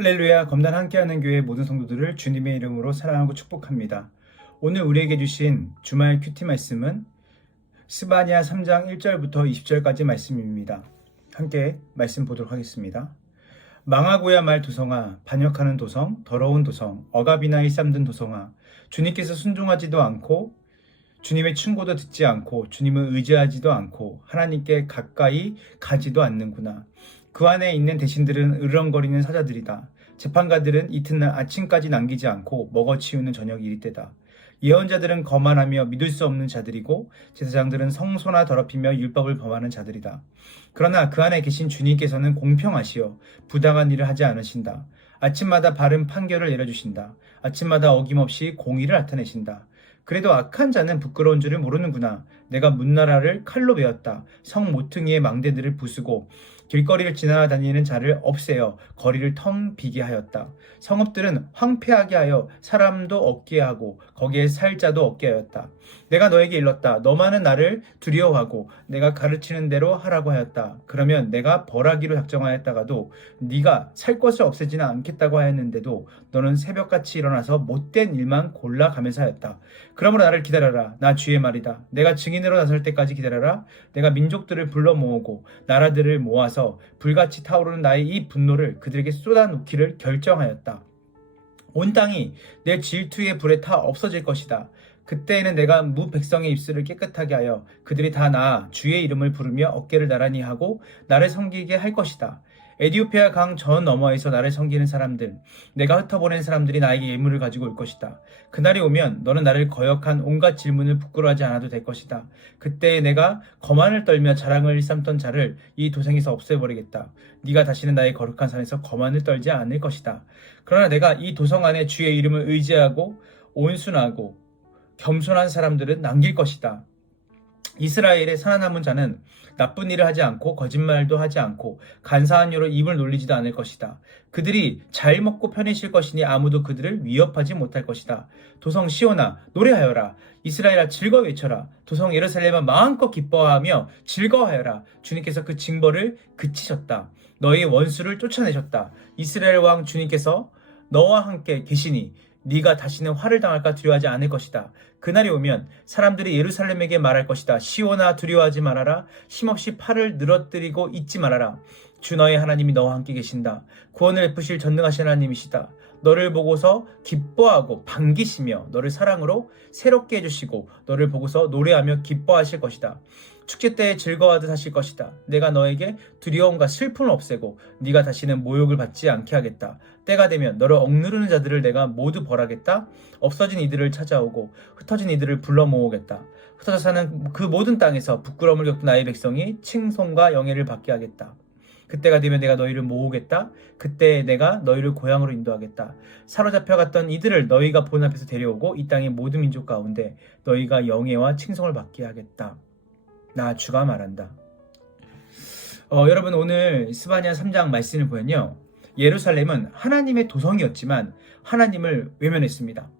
할렐루야, 검단 함께하는 교회 모든 성도들을 주님의 이름으로 사랑하고 축복합니다. 오늘 우리에게 주신 주말 큐티 말씀은 스바냐 3장 1절부터 20절까지 말씀입니다. 함께 말씀 보도록 하겠습니다. 망하고야 말 도성아, 반역하는 도성, 더러운 도성, 억압이나 일삼든 도성아, 주님께서 순종하지도 않고 주님의 충고도 듣지 않고 주님을 의지하지도 않고 하나님께 가까이 가지도 않는구나. 그 안에 있는 대신들은 으르렁거리는 사자들이다. 재판가들은 이튿날 아침까지 남기지 않고 먹어치우는 저녁이 이를 때다. 예언자들은 거만하며 믿을 수 없는 자들이고 제사장들은 성소나 더럽히며 율법을 범하는 자들이다. 그러나 그 안에 계신 주님께서는 공평하시어 부당한 일을 하지 않으신다. 아침마다 바른 판결을 내려주신다. 아침마다 어김없이 공의를 나타내신다. 그래도 악한 자는 부끄러운 줄을 모르는구나. 내가 문나라를 칼로 베었다. 성 모퉁이의 망대들을 부수고 길거리를 지나다니는 자를 없애어 거리를 텅 비게 하였다. 성읍들은 황폐하게 하여 사람도 없게 하고 거기에 살 자도 없게 하였다. 내가 너에게 일렀다. 너만은 나를 두려워하고 내가 가르치는 대로 하라고 하였다. 그러면 내가 벌하기로 작정하였다가도 네가 살 것을 없애지는 않겠다고 하였는데도 너는 새벽같이 일어나서 못된 일만 골라가면서 하였다. 그러므로 나를 기다려라. 나 주의 말이다. 내가 증인으로 나설 때까지 기다려라. 내가 민족들을 불러 모으고 나라들을 모아서 불같이 타오르는 나의 이 분노를 그들에게 쏟아놓기를 결정하였다. 온 땅이 내 질투의 불에 타 없어질 것이다. 그때에는 내가 무 백성의 입술을 깨끗하게 하여 그들이 다 나 주의 이름을 부르며 어깨를 나란히 하고 나를 섬기게 할 것이다. 에디오피아 강 전 너머에서 나를 섬기는 사람들, 내가 흩어보낸 사람들이 나에게 예물을 가지고 올 것이다. 그날이 오면 너는 나를 거역한 온갖 질문을 부끄러워하지 않아도 될 것이다. 그때 내가 거만을 떨며 자랑을 일삼던 자를 이 도생에서 없애버리겠다. 네가 다시는 나의 거룩한 산에서 거만을 떨지 않을 것이다. 그러나 내가 이 도성 안에 주의 이름을 의지하고 온순하고 겸손한 사람들은 남길 것이다. 이스라엘의 살아남은 자는 나쁜 일을 하지 않고 거짓말도 하지 않고 간사한 이유로 입을 놀리지도 않을 것이다. 그들이 잘 먹고 편히 쉴 것이니 아무도 그들을 위협하지 못할 것이다. 도성 시온아 노래하여라. 이스라엘아 즐거워 외쳐라. 도성 예루살렘아 마음껏 기뻐하며 즐거워하여라. 주님께서 그 징벌을 그치셨다. 너희 원수를 쫓아내셨다. 이스라엘 왕 주님께서 너와 함께 계시니 네가 다시는 화를 당할까 두려워하지 않을 것이다. 그날이 오면 사람들이 예루살렘에게 말할 것이다. 시온아 두려워하지 말아라. 힘없이 팔을 늘어뜨리고 있지 말아라. 주 너의 하나님이 너와 함께 계신다. 구원을 베푸실 전능하신 하나님이시다. 너를 보고서 기뻐하고 반기시며 너를 사랑으로 새롭게 해주시고 너를 보고서 노래하며 기뻐하실 것이다. 축제 때에 즐거워하듯 하실 것이다. 내가 너에게 두려움과 슬픔을 없애고 네가 다시는 모욕을 받지 않게 하겠다. 때가 되면 너를 억누르는 자들을 내가 모두 벌하겠다. 없어진 이들을 찾아오고 흩어진 이들을 불러 모으겠다. 흩어져 사는 그 모든 땅에서 부끄러움을 겪던 나의 백성이 칭송과 영예를 받게 하겠다. 그때가 되면 내가 너희를 모으겠다. 그때 내가 너희를 고향으로 인도하겠다. 사로잡혀 갔던 이들을 너희가 본 앞에서 데려오고 이 땅의 모든 민족 가운데 너희가 영예와 칭송을 받게 하겠다. 나 주가 말한다. 여러분 오늘 스바냐 3장 말씀을 보면요. 예루살렘은 하나님의 도성이었지만 하나님을 외면했습니다.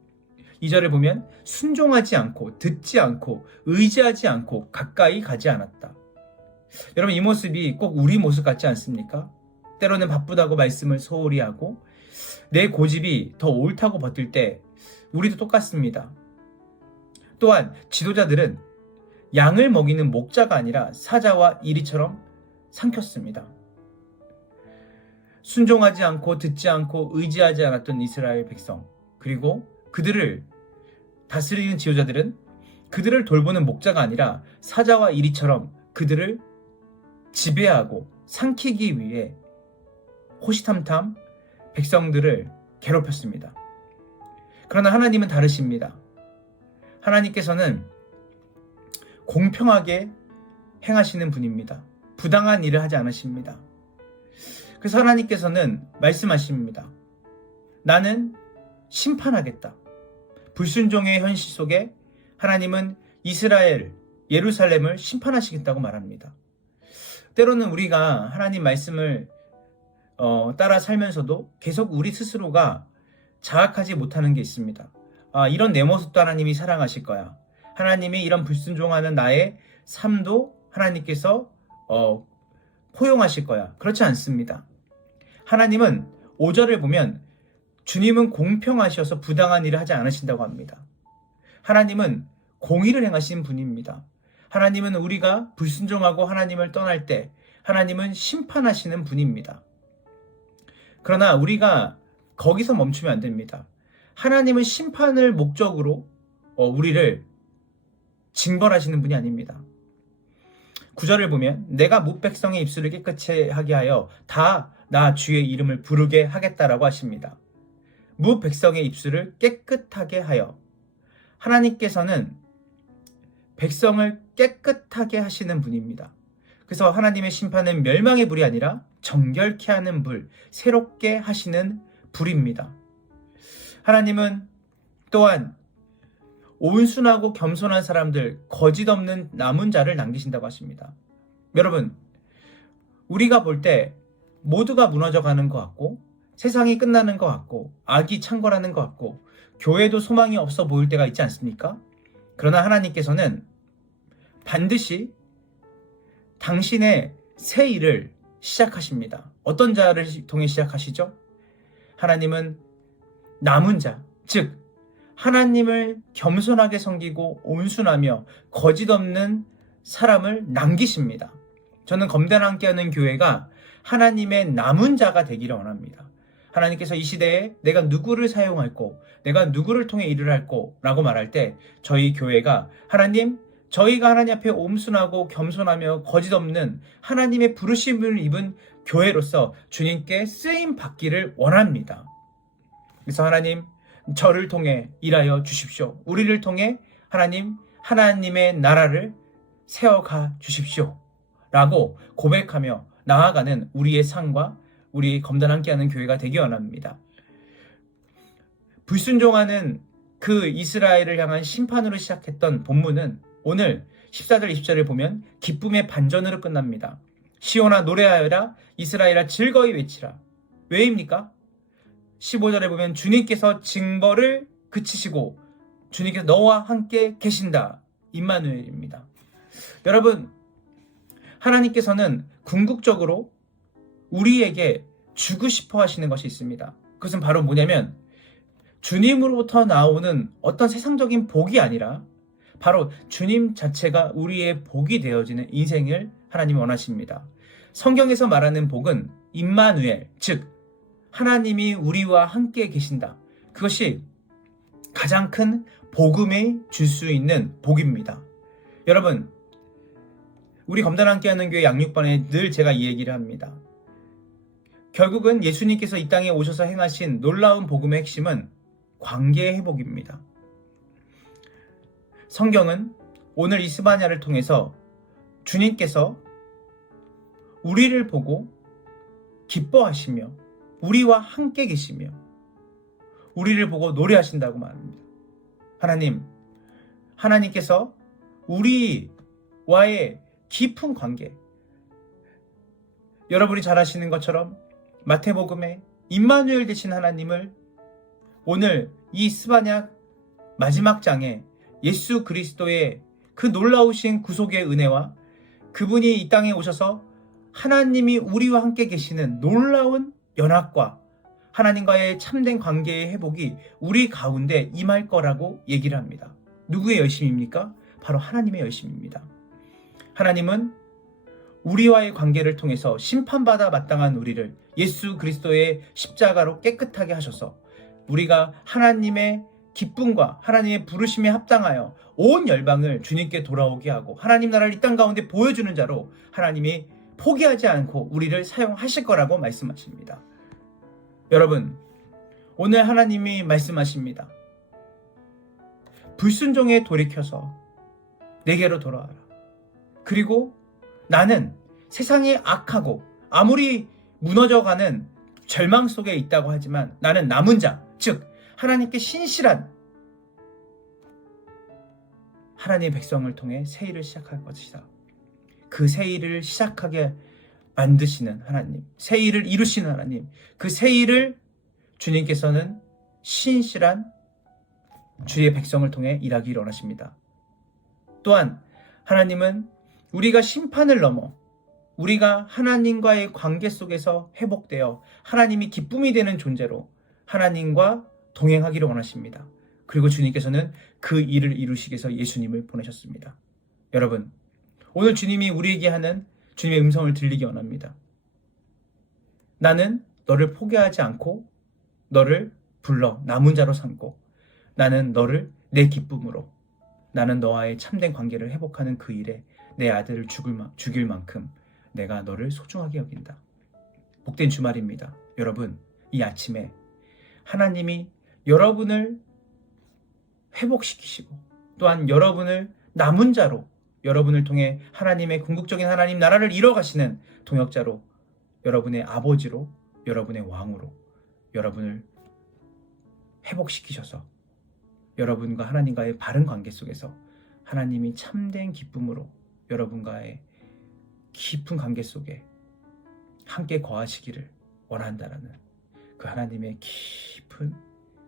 2절을 보면 순종하지 않고 듣지 않고 의지하지 않고 가까이 가지 않았다. 여러분 이 모습이 꼭 우리 모습 같지 않습니까? 때로는 바쁘다고 말씀을 소홀히 하고 내 고집이 더 옳다고 버틸 때 우리도 똑같습니다. 또한 지도자들은 양을 먹이는 목자가 아니라 사자와 이리처럼 삼켰습니다. 순종하지 않고 듣지 않고 의지하지 않았던 이스라엘 백성, 그리고 그들을 다스리는 지도자들은 그들을 돌보는 목자가 아니라 사자와 이리처럼 그들을 지배하고 삼키기 위해 호시탐탐 백성들을 괴롭혔습니다. 그러나 하나님은 다르십니다. 하나님께서는 공평하게 행하시는 분입니다. 부당한 일을 하지 않으십니다. 그래서 하나님께서는 말씀하십니다. 나는 심판하겠다. 불순종의 현실 속에 하나님은 이스라엘, 예루살렘을 심판하시겠다고 말합니다. 때로는 우리가 하나님 말씀을 따라 살면서도 계속 우리 스스로가 자각하지 못하는 게 있습니다. 이런 내 모습도 하나님이 사랑하실 거야. 하나님이 이런 불순종하는 나의 삶도 하나님께서 포용하실 거야. 그렇지 않습니다. 하나님은 5절을 보면 주님은 공평하셔서 부당한 일을 하지 않으신다고 합니다. 하나님은 공의를 행하신 분입니다. 하나님은 우리가 불순종하고 하나님을 떠날 때 하나님은 심판하시는 분입니다. 그러나 우리가 거기서 멈추면 안 됩니다. 하나님은 심판을 목적으로 우리를 징벌하시는 분이 아닙니다. 9절을 보면 내가 뭇백성의 입술을 깨끗이 하게 하여 다 나 주의 이름을 부르게 하겠다라고 하십니다. 뭇백성의 입술을 깨끗하게 하여, 하나님께서는 백성을 깨끗하게 하시는 분입니다. 그래서 하나님의 심판은 멸망의 불이 아니라 정결케 하는 불, 새롭게 하시는 불입니다. 하나님은 또한 온순하고 겸손한 사람들, 거짓 없는 남은 자를 남기신다고 하십니다. 여러분, 우리가 볼 때 모두가 무너져가는 것 같고 세상이 끝나는 것 같고 악이 창궐하는 것 같고 교회도 소망이 없어 보일 때가 있지 않습니까? 그러나 하나님께서는 반드시 당신의 새 일을 시작하십니다. 어떤 자를 통해 시작하시죠? 하나님은 남은 자, 즉 하나님을 겸손하게 섬기고 온순하며 거짓 없는 사람을 남기십니다. 저는 검단 함께하는 교회가 하나님의 남은 자가 되기를 원합니다. 하나님께서 이 시대에 내가 누구를 사용할고 내가 누구를 통해 일을 할고 라고 말할 때 저희 교회가 하나님, 저희가 하나님 앞에 온순하고 겸손하며 거짓 없는 하나님의 부르심을 입은 교회로서 주님께 쓰임 받기를 원합니다. 그래서 하나님, 저를 통해 일하여 주십시오. 우리를 통해 하나님의 나라를 세워가 주십시오. 라고 고백하며 나아가는 우리의 삶과 우리 검단 함께하는 교회가 되기 원합니다. 불순종하는 그 이스라엘을 향한 심판으로 시작했던 본문은 오늘 14절 20절을 보면 기쁨의 반전으로 끝납니다. 시온아 노래하여라, 이스라엘아 즐거이 외치라. 왜입니까? 15절에 보면 주님께서 징벌을 그치시고 주님께서 너와 함께 계신다. 임마누엘입니다. 여러분, 하나님께서는 궁극적으로 우리에게 주고 싶어 하시는 것이 있습니다. 그것은 바로 뭐냐면 주님으로부터 나오는 어떤 세상적인 복이 아니라 바로 주님 자체가 우리의 복이 되어지는 인생을 하나님이 원하십니다. 성경에서 말하는 복은 임마누엘, 즉 하나님이 우리와 함께 계신다. 그것이 가장 큰 복음에 줄 수 있는 복입니다. 여러분, 우리 검단 함께하는 교회 양육반에 늘 제가 이 얘기를 합니다. 결국은 예수님께서 이 땅에 오셔서 행하신 놀라운 복음의 핵심은 관계의 회복입니다. 성경은 오늘 이 스바냐를 통해서 주님께서 우리를 보고 기뻐하시며 우리와 함께 계시며 우리를 보고 노래하신다고 말합니다. 하나님께서 우리와의 깊은 관계, 여러분이 잘 아시는 것처럼 마태복음에 임마누엘 되신 하나님을 오늘 이 스바냐 마지막 장에 예수 그리스도의 그 놀라우신 구속의 은혜와 그분이 이 땅에 오셔서 하나님이 우리와 함께 계시는 놀라운 연합과 하나님과의 참된 관계의 회복이 우리 가운데 임할 거라고 얘기를 합니다. 누구의 열심입니까? 바로 하나님의 열심입니다. 하나님은 우리와의 관계를 통해서 심판받아 마땅한 우리를 예수 그리스도의 십자가로 깨끗하게 하셔서 우리가 하나님의 기쁨과 하나님의 부르심에 합당하여 온 열방을 주님께 돌아오게 하고 하나님 나라를 이 땅 가운데 보여주는 자로 하나님이 포기하지 않고 우리를 사용하실 거라고 말씀하십니다. 여러분, 오늘 하나님이 말씀하십니다. 불순종에 돌이켜서 내게로 돌아와라. 그리고 나는 세상에 악하고 아무리 무너져가는 절망 속에 있다고 하지만 나는 남은 자, 즉 하나님께 신실한 하나님의 백성을 통해 새 일을 시작할 것이다. 그 새 일을 시작하게 만드시는 하나님, 새 일을 이루시는 하나님, 그 새 일을 주님께서는 신실한 주의 백성을 통해 일하기를 원하십니다. 또한 하나님은 우리가 심판을 넘어 우리가 하나님과의 관계 속에서 회복되어 하나님이 기쁨이 되는 존재로 하나님과 동행하기를 원하십니다. 그리고 주님께서는 그 일을 이루시기 위해서 예수님을 보내셨습니다. 여러분, 오늘 주님이 우리에게 하는 주님의 음성을 들리기 원합니다. 나는 너를 포기하지 않고 너를 불러 남은 자로 삼고 나는 너를 내 기쁨으로 나는 너와의 참된 관계를 회복하는 그 일에 내 아들을 죽일 만큼 내가 너를 소중하게 여긴다. 복된 주말입니다. 여러분, 이 아침에 하나님이 여러분을 회복시키시고 또한 여러분을 남은 자로 여러분을 통해 하나님의 궁극적인 하나님 나라를 이뤄가시는 동역자로 여러분의 아버지로 여러분의 왕으로 여러분을 회복시키셔서 여러분과 하나님과의 바른 관계 속에서 하나님이 참된 기쁨으로 여러분과의 깊은 관계 속에 함께 거하시기를 원한다라는 그 하나님의 깊은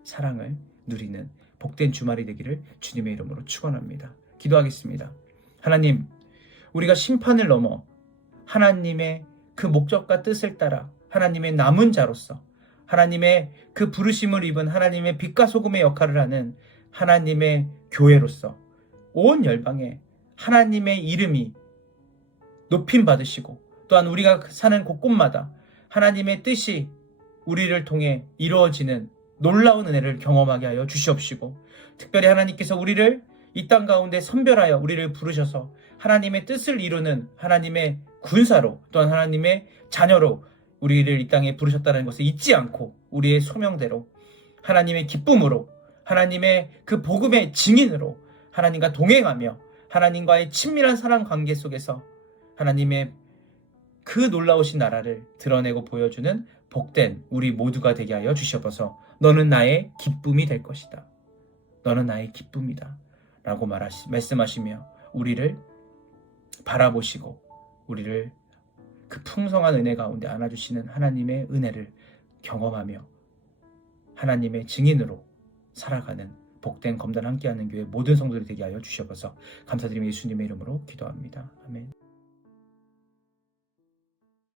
사랑을 누리는 복된 주말이 되기를 주님의 이름으로 축원합니다. 기도하겠습니다. 하나님, 우리가 심판을 넘어 하나님의 그 목적과 뜻을 따라 하나님의 남은 자로서 하나님의 그 부르심을 입은 하나님의 빛과 소금의 역할을 하는 하나님의 교회로서 온 열방에 하나님의 이름이 높임 받으시고 또한 우리가 사는 곳곳마다 하나님의 뜻이 우리를 통해 이루어지는 놀라운 은혜를 경험하게 하여 주시옵시고 특별히 하나님께서 우리를 이 땅 가운데 선별하여 우리를 부르셔서 하나님의 뜻을 이루는 하나님의 군사로 또한 하나님의 자녀로 우리를 이 땅에 부르셨다는 것을 잊지 않고 우리의 소명대로 하나님의 기쁨으로 하나님의 그 복음의 증인으로 하나님과 동행하며 하나님과의 친밀한 사랑 관계 속에서 하나님의 그 놀라우신 나라를 드러내고 보여주는 복된 우리 모두가 되게 하여 주시옵소서. 너는 나의 기쁨이 될 것이다. 너는 나의 기쁨이다. 라고 말씀하시며 우리를 바라보시고 우리를 그 풍성한 은혜 가운데 안아주시는 하나님의 은혜를 경험하며 하나님의 증인으로 살아가는 복된 검단 함께하는 교회 모든 성도들이 되게 하여 주시옵소서. 감사드리며 예수님의 이름으로 기도합니다. 아멘.